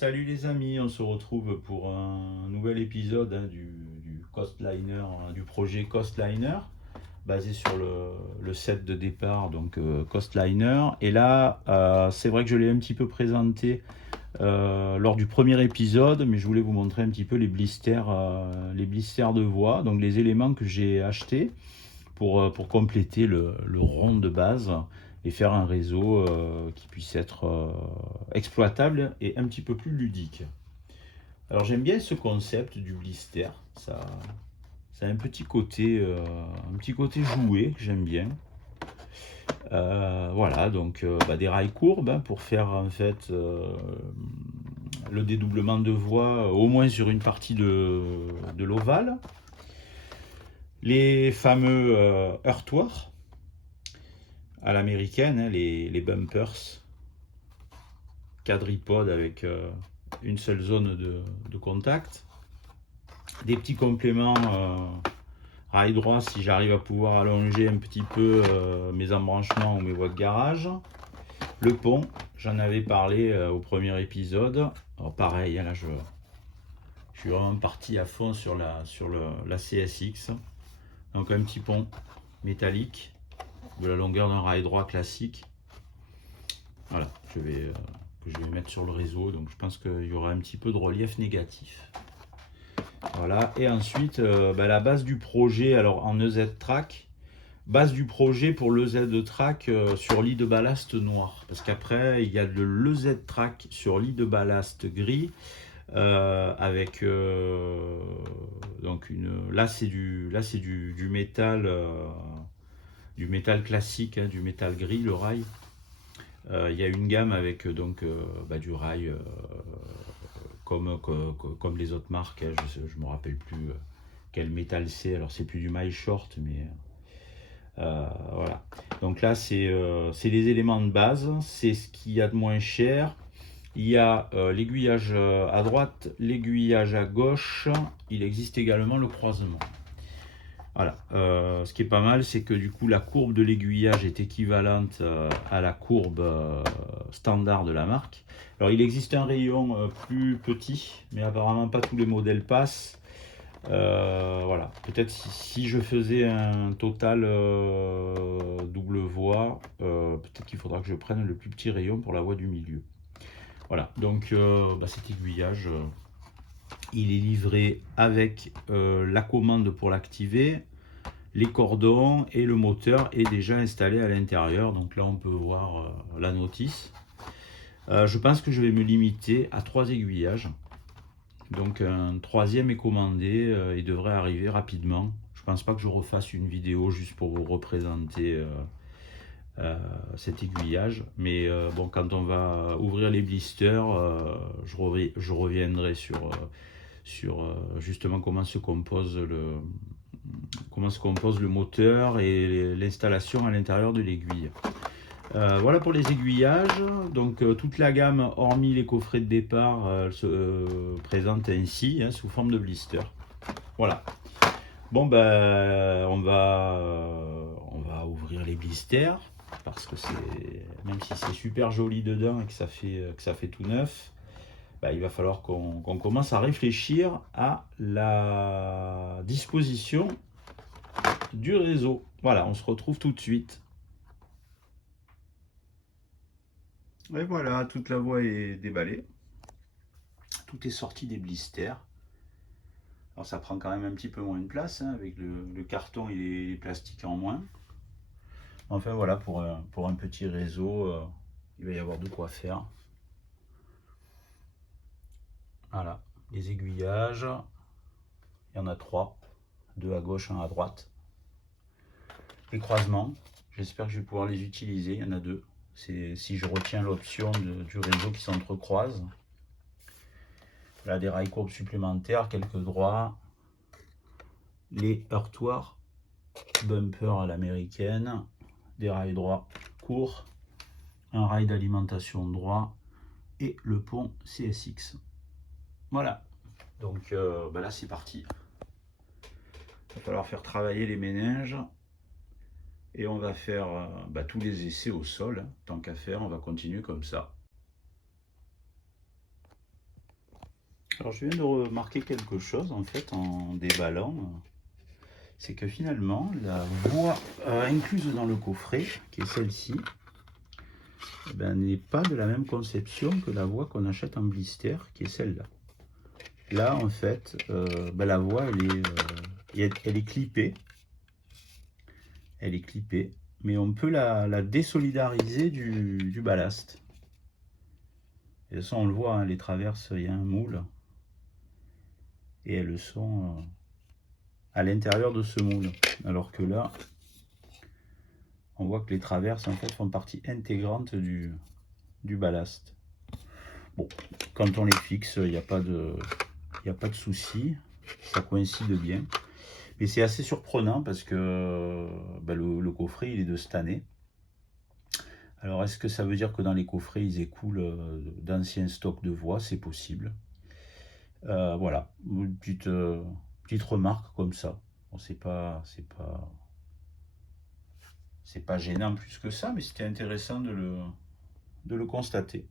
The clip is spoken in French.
Salut les amis, on se retrouve pour un nouvel épisode du Coastliner, du projet Coastliner, basé sur le set de départ, donc Coastliner. Et là, c'est vrai que je l'ai un petit peu présenté lors du premier épisode, mais je voulais vous montrer un petit peu les blisters de voie, donc les éléments que j'ai achetés pour compléter le rond de base et faire un réseau qui puisse être exploitable et un petit peu plus ludique. Alors j'aime bien ce concept du blister, ça a un petit côté joué que j'aime bien. Voilà, donc des rails courbes hein, pour faire en fait le dédoublement de voie au moins sur une partie de l'ovale. Les fameux heurtoirs à l'américaine, hein, les bumpers quadripodes avec une seule zone de contact. Des petits compléments rail droit si j'arrive à pouvoir allonger un petit peu mes embranchements ou mes voies de garage. Le pont, j'en avais parlé au premier épisode. Alors pareil, hein, là je suis vraiment parti à fond sur la CSX. Donc un petit pont métallique de la longueur d'un rail droit classique. Voilà, que je vais mettre sur le réseau. Donc je pense qu'il y aura un petit peu de relief négatif. Voilà, et ensuite la base du projet, alors en EZ-Track, base du projet pour l'EZ-Track sur lit de ballast noir. Parce qu'après, il y a de l'EZ-Track sur lit de ballast gris. Avec donc là c'est du métal classique hein, du métal gris le rail. Il y a une gamme avec du rail comme les autres marques hein, je me rappelle plus quel métal c'est, alors c'est plus du maille short mais voilà, donc là c'est les éléments de base, c'est ce qu'il y a de moins cher. Il y a l'aiguillage à droite, l'aiguillage à gauche. Il existe également le croisement. Voilà. Ce qui est pas mal, c'est que du coup la courbe de l'aiguillage est équivalente à la courbe standard de la marque. Alors il existe un rayon plus petit, mais apparemment pas tous les modèles passent. Voilà. Peut-être si je faisais un total double voie, peut-être qu'il faudra que je prenne le plus petit rayon pour la voie du milieu. Voilà, donc cet aiguillage, il est livré avec la commande pour l'activer, les cordons et le moteur est déjà installé à l'intérieur. Donc là, on peut voir la notice. Je pense que je vais me limiter à 3 aiguillages. Donc un troisième est commandé et devrait arriver rapidement. Je pense pas que je refasse une vidéo juste pour vous représenter cet aiguillage, mais bon, quand on va ouvrir les blisters, je reviendrai sur justement comment se compose le moteur et l'installation à l'intérieur de l'aiguille. Voilà pour les aiguillages. Donc toute la gamme, hormis les coffrets de départ, se présente ainsi, hein, sous forme de blister. Voilà. Bon on va ouvrir les blisters parce que même si c'est super joli dedans et que ça fait tout neuf, il va falloir qu'on commence à réfléchir à la disposition du réseau. Voilà, on se retrouve tout de suite. Et voilà, toute la voie est déballée. Tout est sorti des blisters. Alors ça prend quand même un petit peu moins de place hein, avec le carton et les plastiques en moins. Enfin voilà, pour un petit réseau, il va y avoir de quoi faire. Voilà, les aiguillages, il y en a 3, 2 à gauche, 1 à droite. Les croisements, j'espère que je vais pouvoir les utiliser, il y en a 2. C'est si je retiens l'option du réseau qui s'entrecroise. Là, des rails courbes supplémentaires, quelques droits. Les heurtoirs, bumper à l'américaine, des rails droits courts, un rail d'alimentation droit et le pont CSX. Voilà, donc là c'est parti. Il va falloir faire travailler les méninges et on va faire tous les essais au sol. Tant qu'à faire, on va continuer comme ça. Alors je viens de remarquer quelque chose en fait en déballant, c'est que finalement la voie incluse dans le coffret, qui est celle-ci, eh ben, n'est pas de la même conception que la voie qu'on achète en blister, qui est celle-là. Là en fait, ben, la voie elle est clippée, mais on peut la désolidariser du ballast. Et ça on le voit, hein, les traverses, il y a un moule. Et elles sont à l'intérieur de ce moule. Alors que là, on voit que les traverses en fait font partie intégrante du ballast. Bon, quand on les fixe, il n'y a pas de souci, ça coïncide bien. Mais c'est assez surprenant parce que ben, le coffret il est de cette année. Alors est-ce que ça veut dire que dans les coffrets ils écoulent d'anciens stocks de voies? C'est possible. Voilà, une petite remarque comme ça. Bon, c'est pas gênant plus que ça, mais c'était intéressant de le constater.